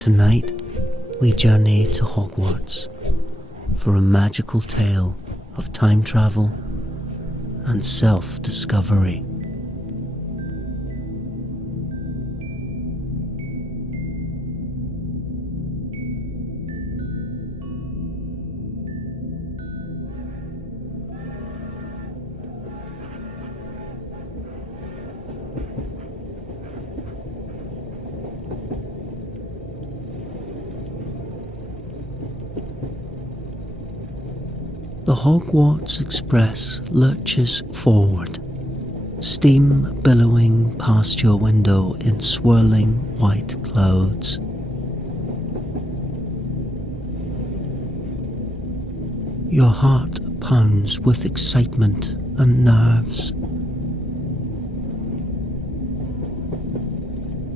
Tonight, we journey to Hogwarts for a magical tale of time travel and self-discovery. The Hogwarts Express lurches forward, steam billowing past your window in swirling white clouds. Your heart pounds with excitement and nerves.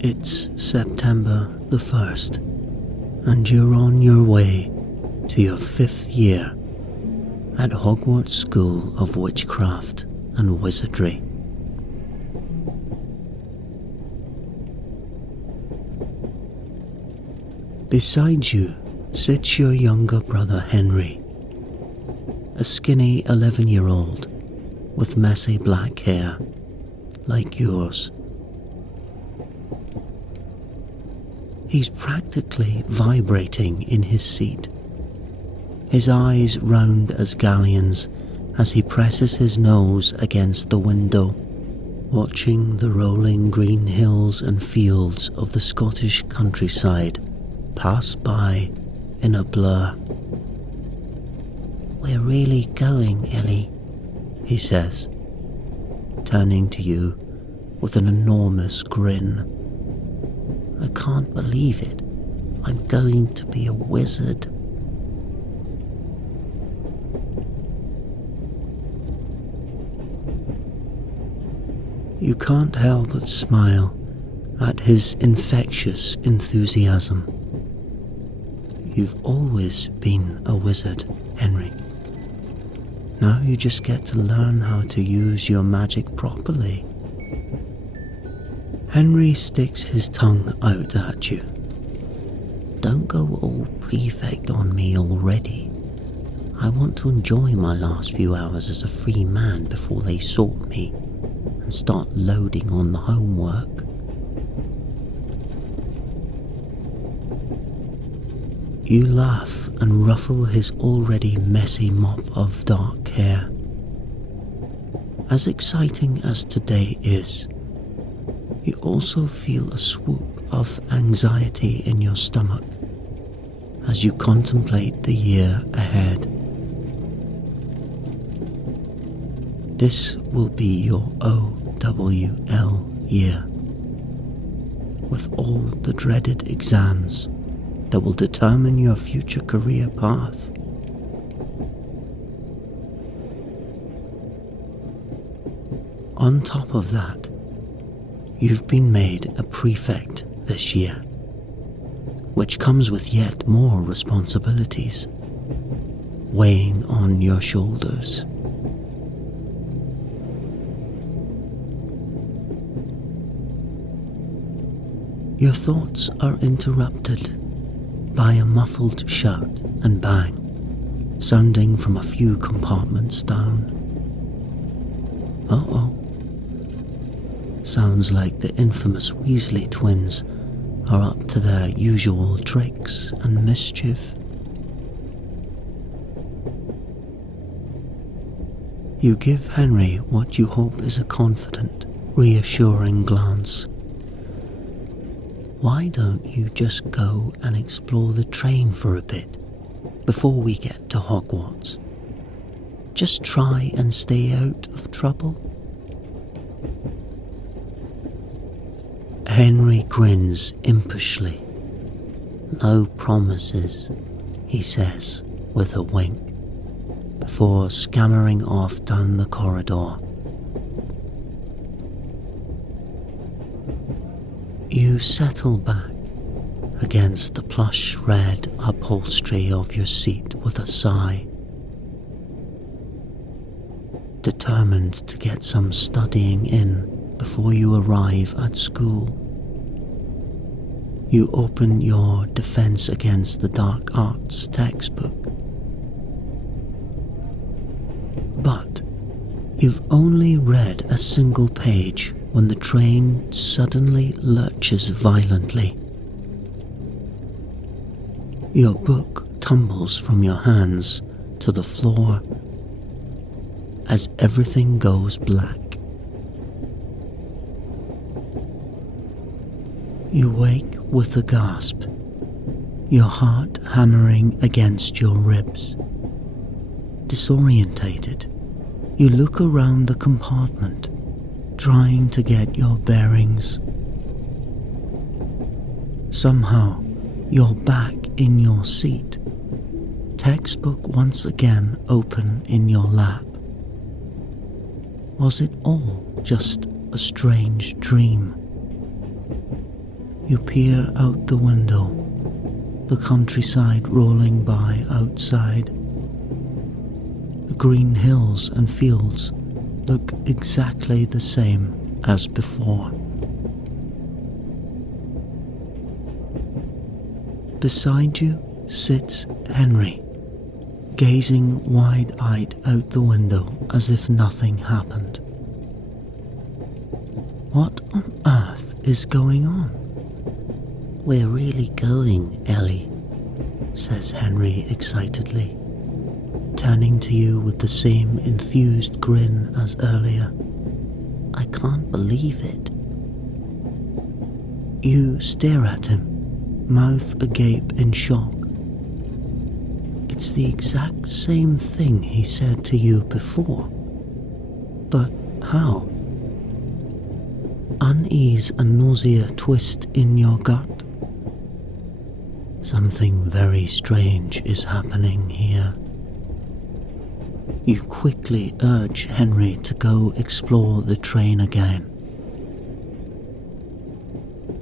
It's September the 1st, and you're on your way to your 5th year at Hogwarts School of Witchcraft and Wizardry. Beside you sits your younger brother Henry, a skinny 11-year-old with messy black hair like yours. He's practically vibrating in his seat, his eyes round as galleons as he presses his nose against the window, watching the rolling green hills and fields of the Scottish countryside pass by in a blur. "We're really going, Ellie," he says, turning to you with an enormous grin. "I can't believe it. I'm going to be a wizard." You can't help but smile at his infectious enthusiasm. You've always been a wizard, Henry. Now you just get to learn how to use your magic properly. Henry sticks his tongue out at you. "Don't go all prefect on me already. I want to enjoy my last few hours as a free man before they sort me and start loading on the homework." You laugh and ruffle his already messy mop of dark hair. As exciting as today is, you also feel a swoop of anxiety in your stomach as you contemplate the year ahead. This will be your OWL year, with all the dreaded exams that will determine your future career path. On top of that, you've been made a prefect this year, which comes with yet more responsibilities weighing on your shoulders. Your thoughts are interrupted by a muffled shout and bang, sounding from a few compartments down. Uh-oh. Sounds like the infamous Weasley twins are up to their usual tricks and mischief. You give Henry what you hope is a confident, reassuring glance. "Why don't you just go and explore the train for a bit before we get to Hogwarts? Just try and stay out of trouble." Henry grins impishly. "No promises," he says with a wink, before scampering off down the corridor. You settle back against the plush red upholstery of your seat with a sigh, determined to get some studying in before you arrive at school. You open your Defense Against the Dark Arts textbook. But you've only read a single page when the train suddenly lurches violently. Your book tumbles from your hands to the floor as everything goes black. You wake with a gasp, your heart hammering against your ribs. Disorientated, you look around the compartment, trying to get your bearings. Somehow, you're back in your seat, textbook once again open in your lap. Was it all just a strange dream? You peer out the window, the countryside rolling by outside. The green hills and fields look exactly the same as before. Beside you sits Henry, gazing wide-eyed out the window as if nothing happened. What on earth is going on? We're really going, Ellie, says Henry excitedly, turning to you with the same enthused grin as earlier. I can't believe it. You stare at him, mouth agape in shock. It's the exact same thing he said to you before. But how? Unease and nausea twist in your gut. Something very strange is happening here. You quickly urge Henry to go explore the train again.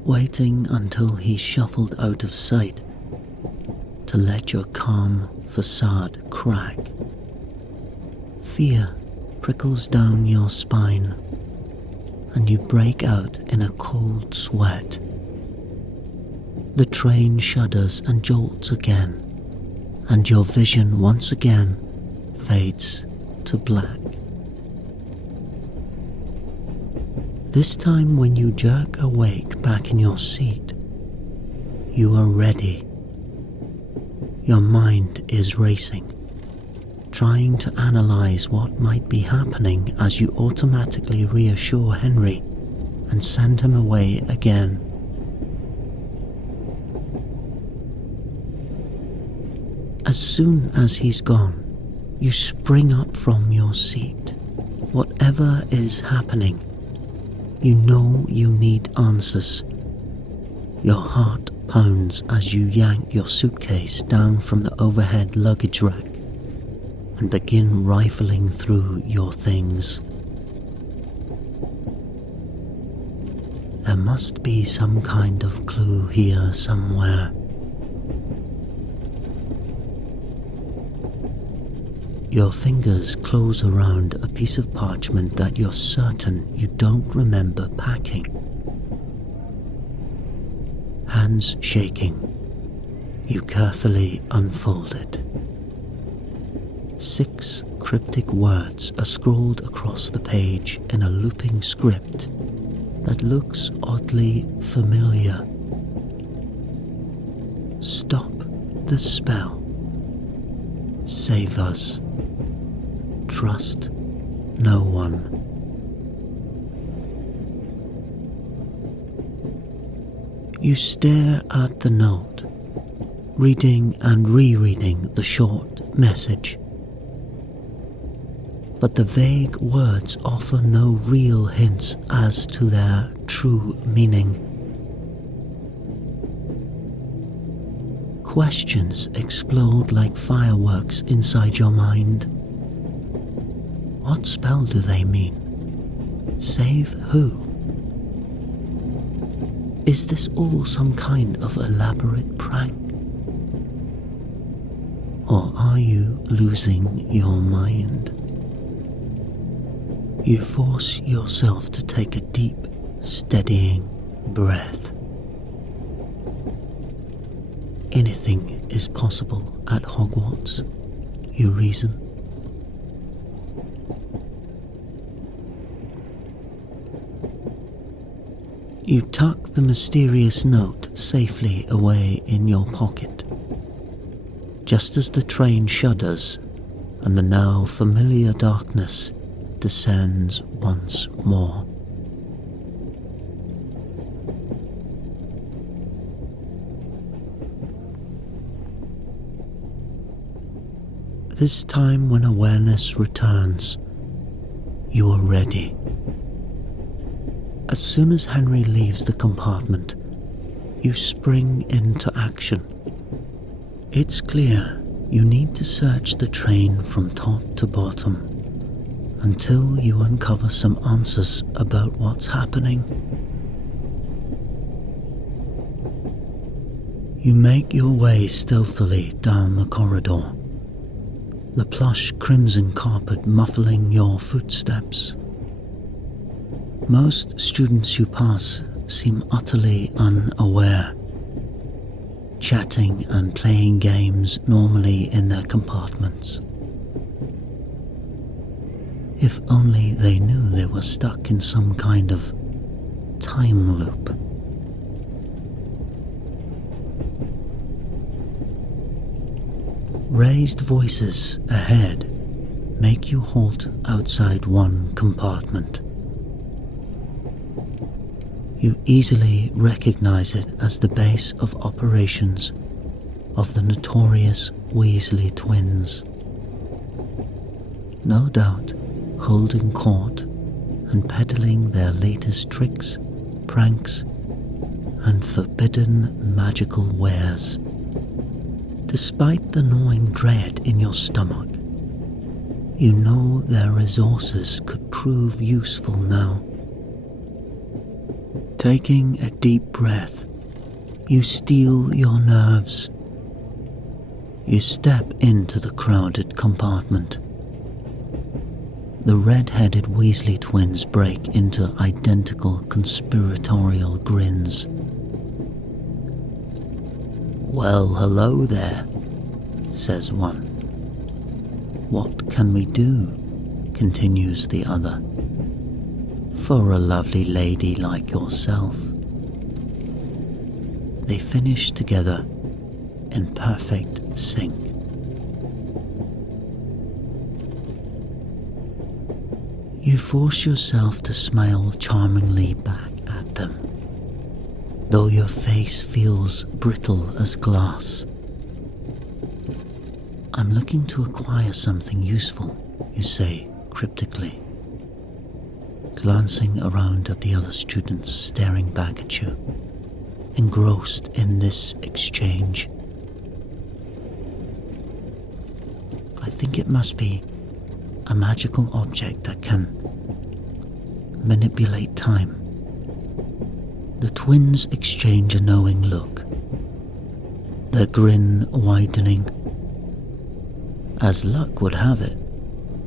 Waiting until he's shuffled out of sight to let your calm facade crack. Fear prickles down your spine and you break out in a cold sweat. The train shudders and jolts again, and your vision once again fades to black. This time when you jerk awake back in your seat, you are ready. Your mind is racing, trying to analyze what might be happening as you automatically reassure Henry and send him away again. As soon as he's gone, you spring up from your seat. Whatever is happening, you know you need answers. Your heart pounds as you yank your suitcase down from the overhead luggage rack and begin rifling through your things. There must be some kind of clue here somewhere. Your fingers close around a piece of parchment that you're certain you don't remember packing. Hands shaking, you carefully unfold it. 6 cryptic words are scrawled across the page in a looping script that looks oddly familiar. Stop the spell. Save us. Trust no one. You stare at the note, reading and rereading the short message. But the vague words offer no real hints as to their true meaning. Questions explode like fireworks inside your mind. What spell do they mean? Save who? Is this all some kind of elaborate prank? Or are you losing your mind? You force yourself to take a deep, steadying breath. Anything is possible at Hogwarts, you reason. You tuck the mysterious note safely away in your pocket, just as the train shudders and the now familiar darkness descends once more. This time when awareness returns, you are ready. As soon as Henry leaves the compartment, you spring into action. It's clear you need to search the train from top to bottom until you uncover some answers about what's happening. You make your way stealthily down the corridor, the plush crimson carpet muffling your footsteps. Most students you pass seem utterly unaware, chatting and playing games normally in their compartments. If only they knew they were stuck in some kind of time loop. Raised voices ahead make you halt outside one compartment. You easily recognize it as the base of operations of the notorious Weasley twins. No doubt holding court and peddling their latest tricks, pranks, and forbidden magical wares. Despite the gnawing dread in your stomach, you know their resources could prove useful now. Taking a deep breath, you steel your nerves. You step into the crowded compartment. The red-headed Weasley twins break into identical conspiratorial grins. "Well, hello there," says one. "What can we do?" continues the other. "For a lovely lady like yourself." They finish together in perfect sync. You force yourself to smile charmingly back at them, though your face feels brittle as glass. "I'm looking to acquire something useful," you say cryptically, glancing around at the other students staring back at you, engrossed in this exchange. "I think it must be a magical object that can manipulate time." The twins exchange a knowing look, their grin widening. "As luck would have it,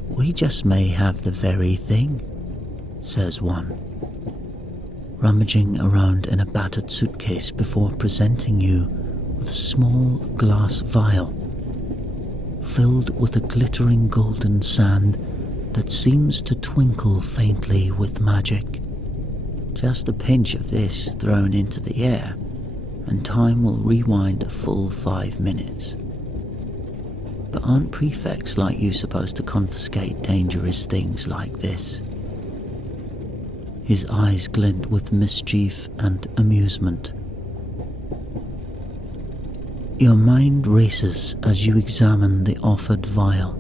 we just may have the very thing," says one, rummaging around in a battered suitcase before presenting you with a small glass vial filled with a glittering golden sand that seems to twinkle faintly with magic. "Just a pinch of this thrown into the air, and time will rewind a full 5 minutes. But aren't prefects like you supposed to confiscate dangerous things like this?" His eyes glint with mischief and amusement. Your mind races as you examine the offered vial.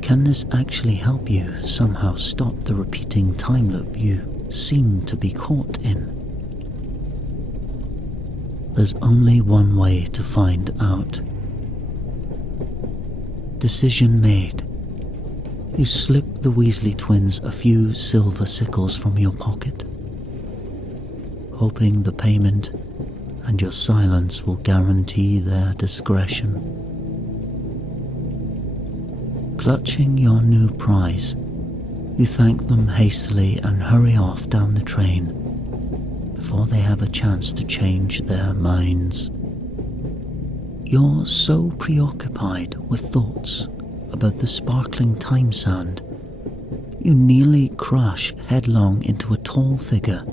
Can this actually help you somehow stop the repeating time loop you seem to be caught in? There's only one way to find out. Decision made. You slip the Weasley twins a few silver sickles from your pocket, hoping the payment and your silence will guarantee their discretion. Clutching your new prize, you thank them hastily and hurry off down the train, before they have a chance to change their minds. You're so preoccupied with thoughts about the sparkling time sand, you nearly crash headlong into a tall figure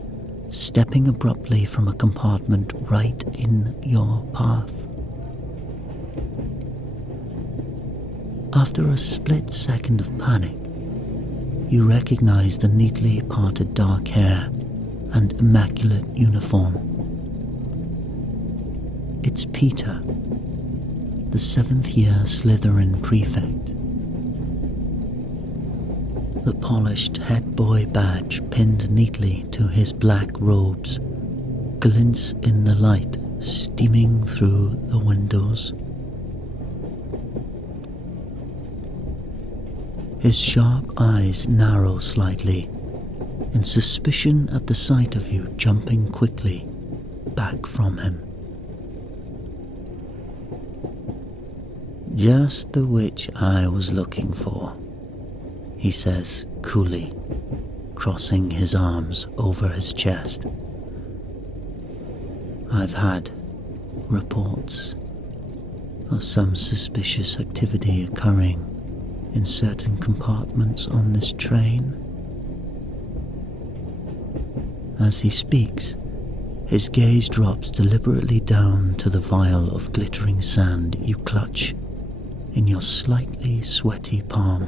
stepping abruptly from a compartment right in your path. After a split second of panic, you recognize the neatly parted dark hair and immaculate uniform. It's Peter, the 7th year Slytherin prefect. The polished head boy badge pinned neatly to his black robes glints in the light steaming through the windows. His sharp eyes narrow slightly in suspicion at the sight of you jumping quickly back from him. "Just the witch I was looking for," he says coolly, crossing his arms over his chest. "I've had reports of some suspicious activity occurring in certain compartments on this train." As he speaks, his gaze drops deliberately down to the vial of glittering sand you clutch in your slightly sweaty palm.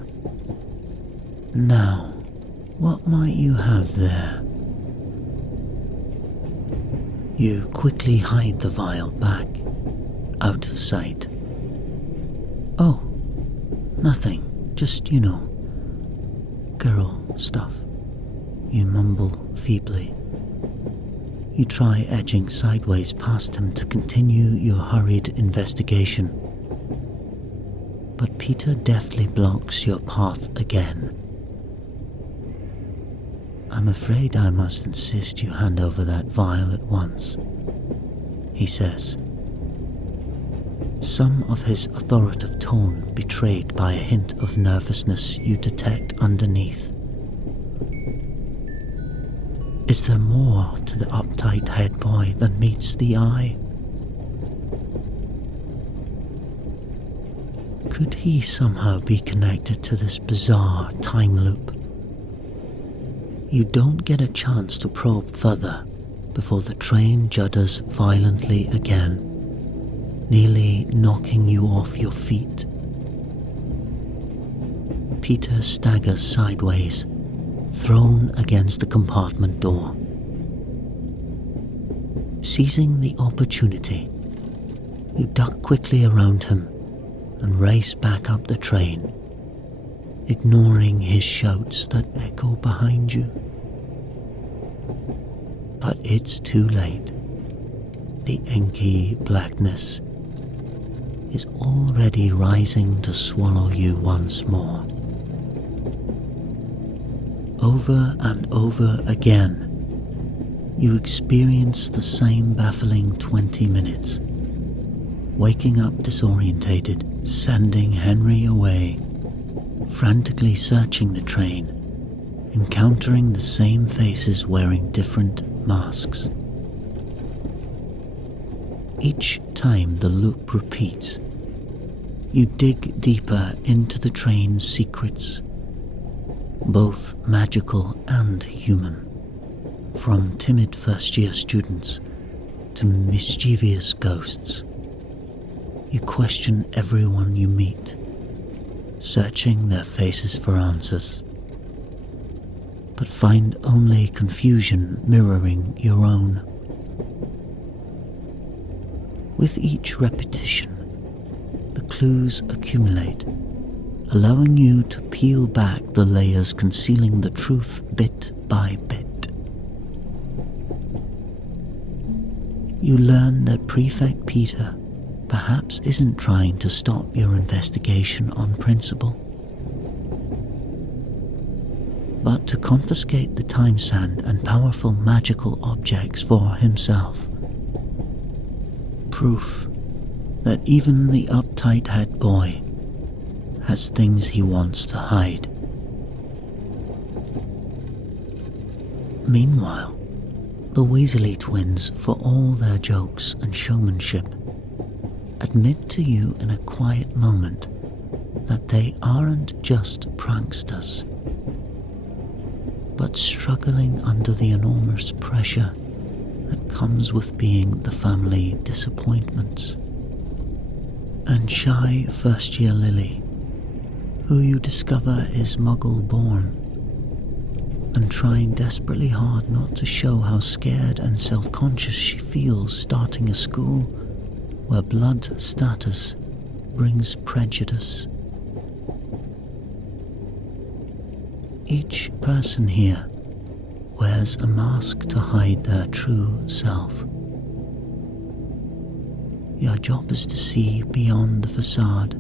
"Now, what might you have there?" You quickly hide the vial back, out of sight. "Oh, nothing, just, girl stuff," you mumble feebly. You try edging sideways past him to continue your hurried investigation, but Peter deftly blocks your path again. "I'm afraid I must insist you hand over that vial at once," he says, some of his authoritative tone betrayed by a hint of nervousness you detect underneath. Is there more to the uptight head boy than meets the eye? Could he somehow be connected to this bizarre time loop? You don't get a chance to probe further before the train judders violently again, nearly knocking you off your feet. Peter staggers sideways, thrown against the compartment door. Seizing the opportunity, you duck quickly around him and race back up the train, ignoring his shouts that echo behind you. But it's too late. The inky blackness is already rising to swallow you once more. Over and over again, you experience the same baffling 20 minutes, waking up disorientated, sending Henry away, frantically searching the train, encountering the same faces wearing different masks. Each time the loop repeats, you dig deeper into the train's secrets, both magical and human, from timid first-year students to mischievous ghosts. You question everyone you meet, searching their faces for answers, but find only confusion mirroring your own. With each repetition, the clues accumulate, allowing you to peel back the layers concealing the truth bit by bit. You learn that Prefect Peter perhaps isn't trying to stop your investigation on principle, but to confiscate the time sand and powerful magical objects for himself. Proof that even the uptight head boy has things he wants to hide. Meanwhile, The Weasley twins, for all their jokes and showmanship, admit to you in a quiet moment that they aren't just pranksters, but struggling under the enormous pressure that comes with being the family disappointments. And shy first-year Lily, who you discover is Muggle-born, and trying desperately hard not to show how scared and self-conscious she feels starting a school where blood status brings prejudice. Each person here wears a mask to hide their true self. Your job is to see beyond the facade,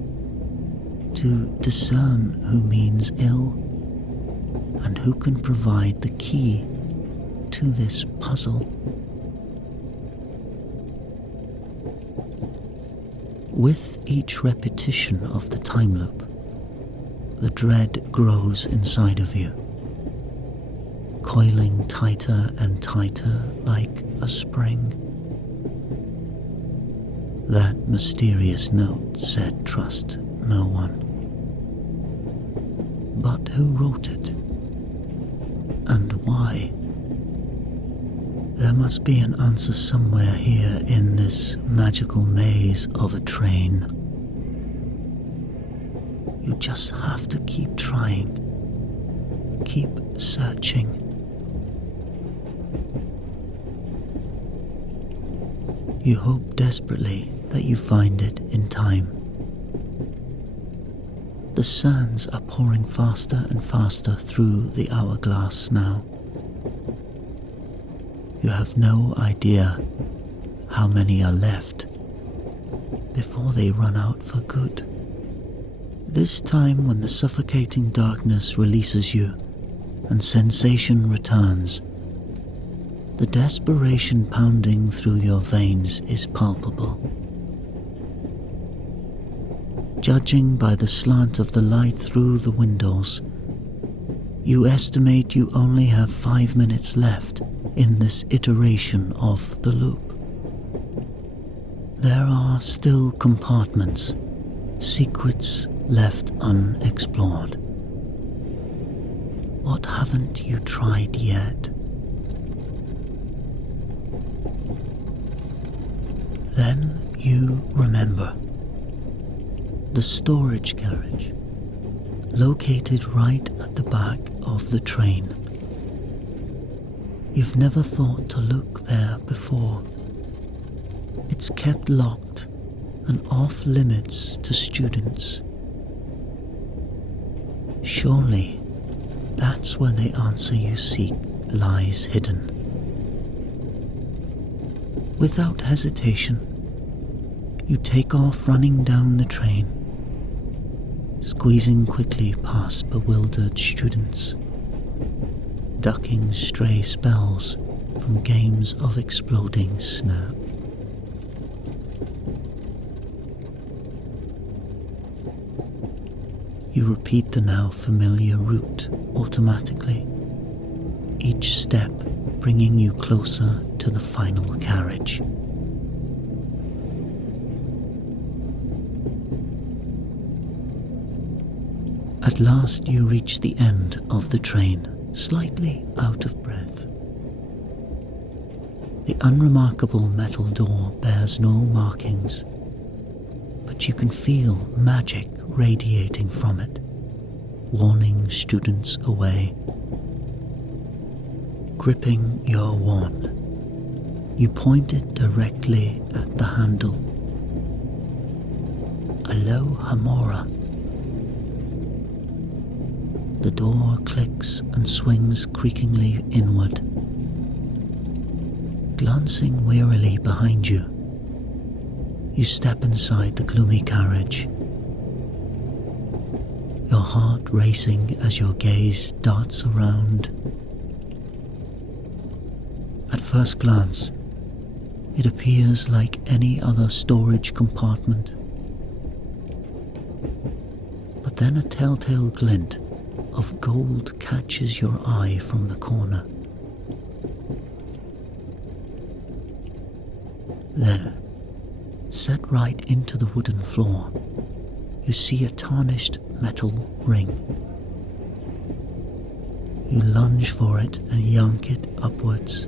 to discern who means ill and who can provide the key to this puzzle. With each repetition of the time loop, the dread grows inside of you, coiling tighter and tighter like a spring. That mysterious note said trust no one. But who wrote it? And why? There must be an answer somewhere here in this magical maze of a train. You just have to keep trying, keep searching. You hope desperately that you find it in time. The sands are pouring faster and faster through the hourglass now. You have no idea how many are left before they run out for good. This time, when the suffocating darkness releases you and sensation returns, the desperation pounding through your veins is palpable. Judging by the slant of the light through the windows, you estimate you only have 5 minutes left in this iteration of the loop. There are still compartments, secrets left unexplored. What haven't you tried yet? Then you remember. The storage carriage, located right at the back of the train. You've never thought to look there before. It's kept locked and off limits to students. Surely that's where the answer you seek lies hidden. Without hesitation, you take off running down the train, squeezing quickly past bewildered students, ducking stray spells from games of exploding snap. You repeat the now familiar route automatically, each step bringing you closer to the final carriage. At last you reach the end of the train, slightly out of breath. The unremarkable metal door bears no markings, but you can feel magic radiating from it, warning students away. Gripping your wand, you point it directly at the handle. Alohomora. The door clicks and swings creakingly inward. Glancing wearily behind you, you step inside the gloomy carriage, your heart racing as your gaze darts around. At first glance, it appears like any other storage compartment. But then a telltale glint of gold catches your eye from the corner. There, set right into the wooden floor, you see a tarnished metal ring. You lunge for it and yank it upwards.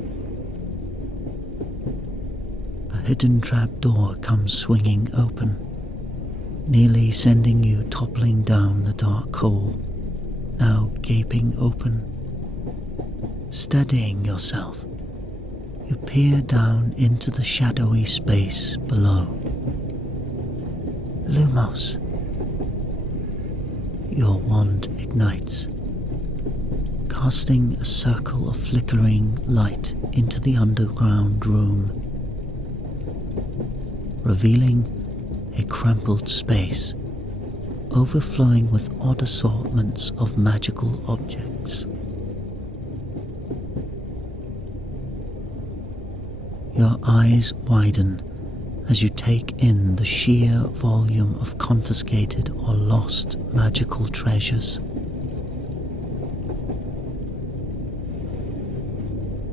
A hidden trapdoor comes swinging open, nearly sending you toppling down the dark hole, now gaping open. Steadying yourself, you peer down into the shadowy space below. Lumos. Your wand ignites, casting a circle of flickering light into the underground room, revealing a crumpled space overflowing with odd assortments of magical objects. Your eyes widen as you take in the sheer volume of confiscated or lost magical treasures.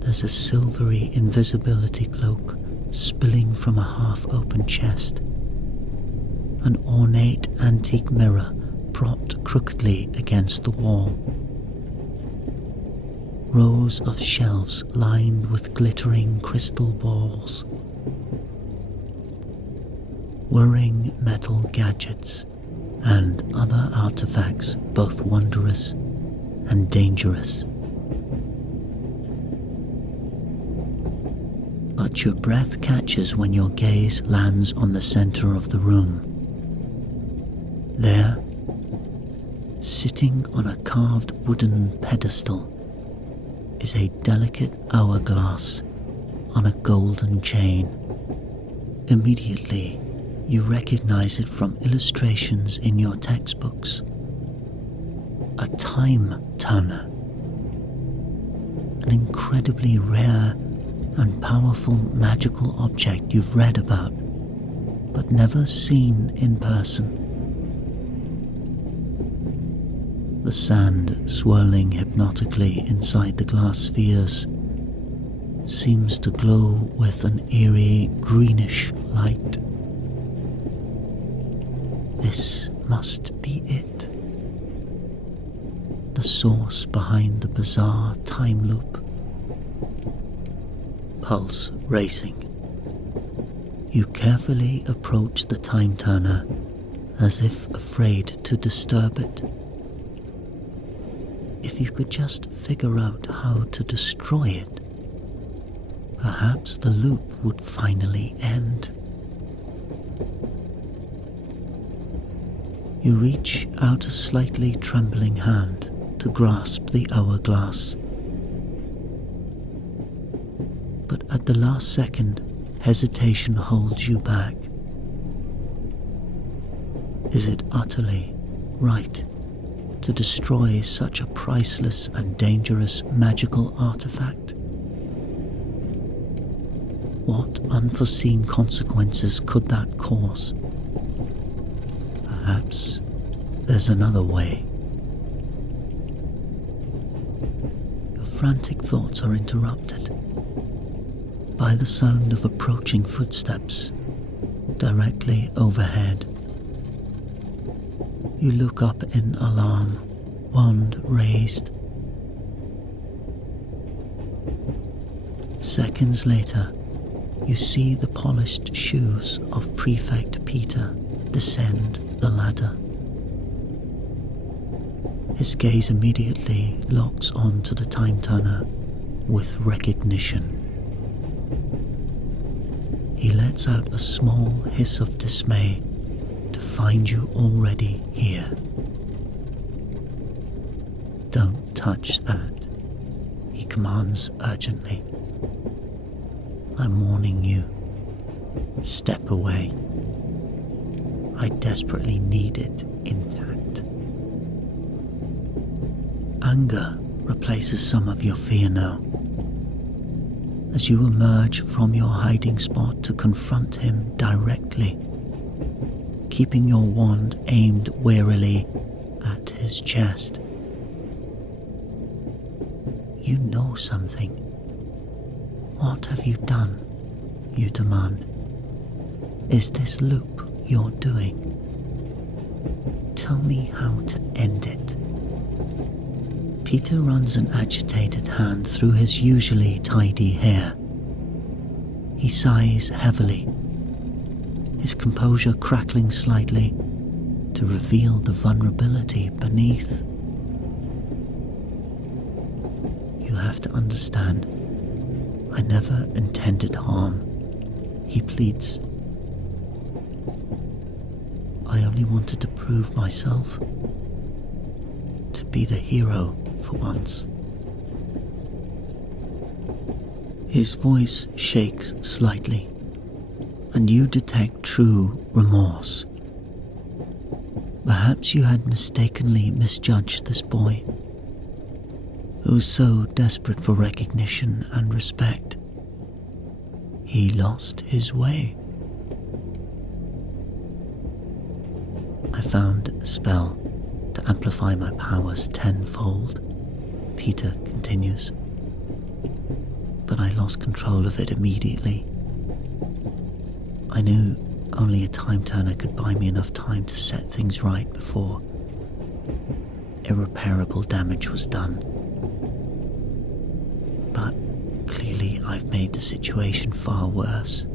There's a silvery invisibility cloak spilling from a half-open chest, an ornate antique mirror propped crookedly against the wall, rows of shelves lined with glittering crystal balls, whirring metal gadgets, and other artifacts both wondrous and dangerous. But your breath catches when your gaze lands on the center of the room. There, sitting on a carved wooden pedestal, is a delicate hourglass on a golden chain. Immediately, you recognize it from illustrations in your textbooks. A time turner. An incredibly rare and powerful magical object you've read about, but never seen in person. The sand swirling hypnotically inside the glass spheres seems to glow with an eerie greenish light. This must be it. The source behind the bizarre time loop. Pulse racing. You carefully approach the time turner as if afraid to disturb it. If you could just figure out how to destroy it, perhaps the loop would finally end. You reach out a slightly trembling hand to grasp the hourglass. But at the last second, hesitation holds you back. Is it utterly right to destroy such a priceless and dangerous magical artifact? What unforeseen consequences could that cause? Perhaps there's another way. Your frantic thoughts are interrupted by the sound of approaching footsteps directly overhead. You look up in alarm, wand raised. Seconds later, you see the polished shoes of Prefect Peter descend the ladder. His gaze immediately locks onto the time turner with recognition. He lets out a small hiss of dismay to find you already here. Don't touch that, he commands urgently. I'm warning you. Step away. I desperately need it intact. Anger replaces some of your fear now, as you emerge from your hiding spot to confront him directly, keeping your wand aimed warily at his chest. You know something. What have you done? You demand. is this loop you're doing. Tell me how to end it. Peter runs an agitated hand through his usually tidy hair. He sighs heavily, his composure crackling slightly to reveal the vulnerability beneath. You have to understand, I never intended harm, he pleads. I only wanted to prove myself, to be the hero for once. His voice shakes slightly, and you detect true remorse. Perhaps you had mistakenly misjudged this boy, who was so desperate for recognition and respect. He lost his way. I found a spell to amplify my powers tenfold, Peter continues. But I lost control of it immediately. I knew only a time turner could buy me enough time to set things right before irreparable damage was done. But clearly I've made the situation far worse.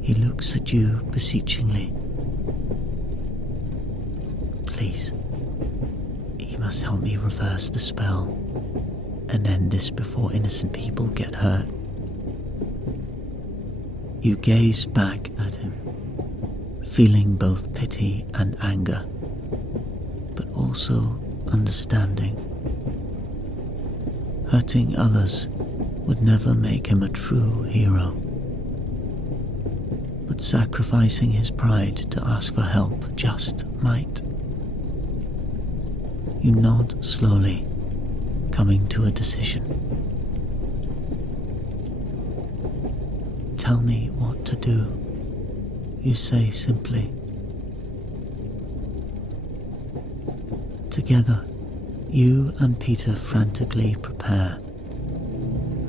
He looks at you beseechingly. Please, you must help me reverse the spell and end this before innocent people get hurt. You gaze back at him, feeling both pity and anger, but also understanding. Hurting others would never make him a true hero, but sacrificing his pride to ask for help just might. You nod slowly, coming to a decision. Tell me what to do, you say simply. Together, you and Peter frantically prepare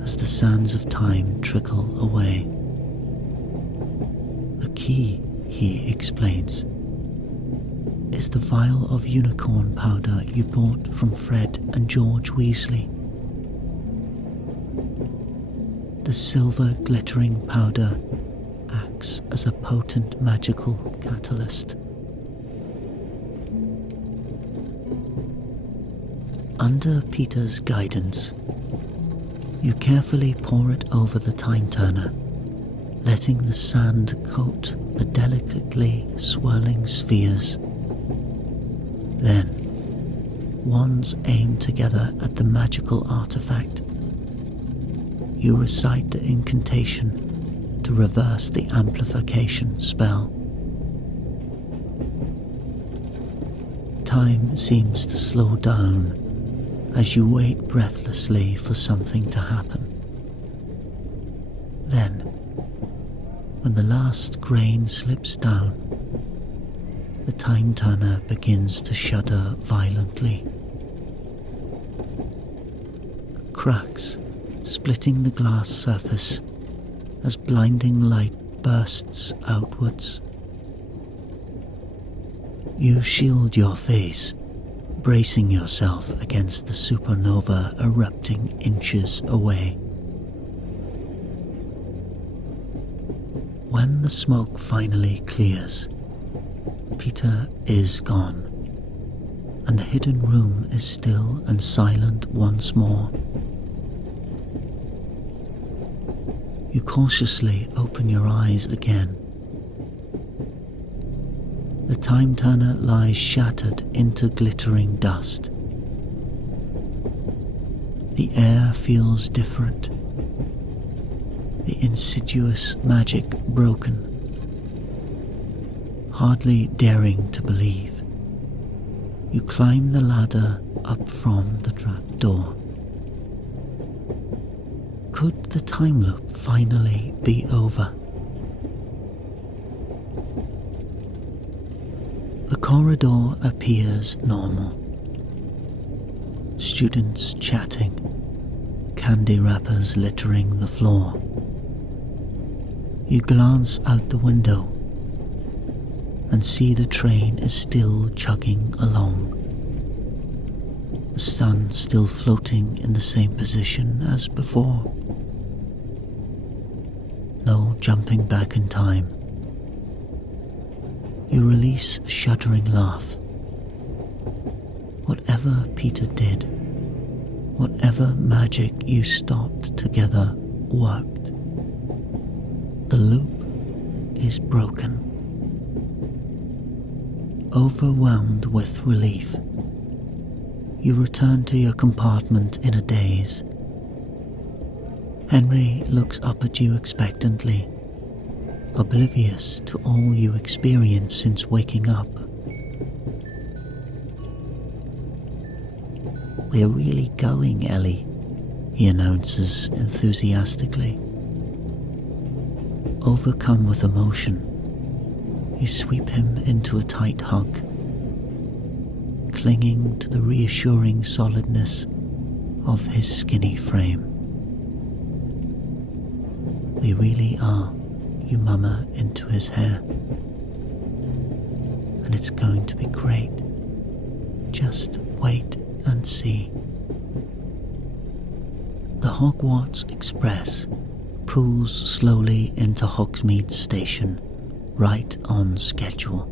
as the sands of time trickle away. The key, he explains, is the vial of unicorn powder you bought from Fred and George Weasley. The silver glittering powder acts as a potent magical catalyst. Under Peter's guidance, you carefully pour it over the time turner, letting the sand coat the delicately swirling spheres. Then, wands aim together at the magical artifact. You recite the incantation to reverse the amplification spell. Time seems to slow down as you wait breathlessly for something to happen. Then, when the last grain slips down, the time turner begins to shudder violently. Cracks splitting the glass surface as blinding light bursts outwards. You shield your face, bracing yourself against the supernova erupting inches away. When the smoke finally clears, Peter is gone, and the hidden room is still and silent once more. You cautiously open your eyes again. The time turner lies shattered into glittering dust. The air feels different, the insidious magic broken. Hardly daring to believe, you climb the ladder up from the trapdoor. Could the time loop finally be over? The corridor appears normal. Students chatting, candy wrappers littering the floor. You glance out the window and see the train is still chugging along. The sun still floating in the same position as before. No jumping back in time. You release a shuddering laugh. Whatever Peter did, whatever magic you stopped together worked. The loop is broken. Overwhelmed with relief, you return to your compartment in a daze. Henry looks up at you expectantly, oblivious to all you experienced since waking up. "We're really going, Ellie," he announces enthusiastically. Overcome with emotion, you sweep him into a tight hug, clinging to the reassuring solidness of his skinny frame. "We really are," you murmur into his hair. "And it's going to be great. Just wait and see." The Hogwarts Express pulls slowly into Hogsmeade Station, right on schedule.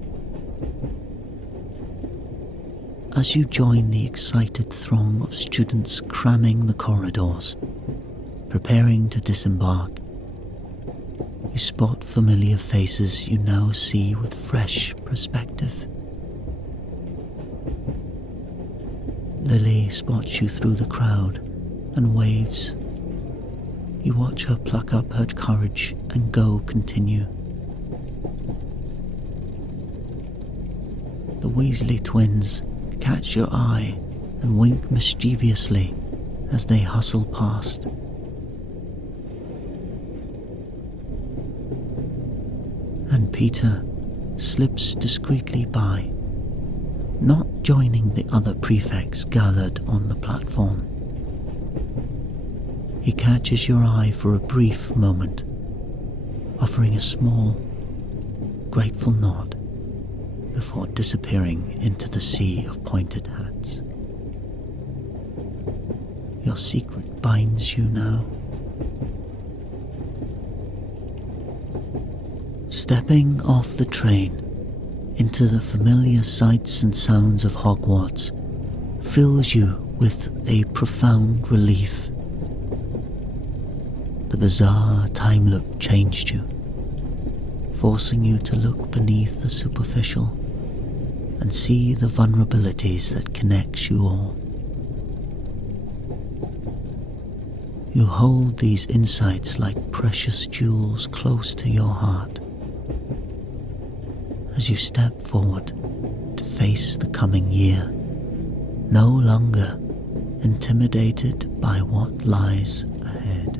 As you join the excited throng of students cramming the corridors, preparing to disembark, you spot familiar faces you now see with fresh perspective. Lily spots you through the crowd and waves. You watch her pluck up her courage and go continue. The Weasley twins catch your eye and wink mischievously as they hustle past. And Peter slips discreetly by, not joining the other prefects gathered on the platform. He catches your eye for a brief moment, offering a small, grateful nod before disappearing into the sea of pointed hats. Your secret binds you now. Stepping off the train into the familiar sights and sounds of Hogwarts fills you with a profound relief. The bizarre time loop changed you, forcing you to look beneath the superficial and see the vulnerabilities that connects you all. You hold these insights like precious jewels close to your heart as you step forward to face the coming year, no longer intimidated by what lies ahead.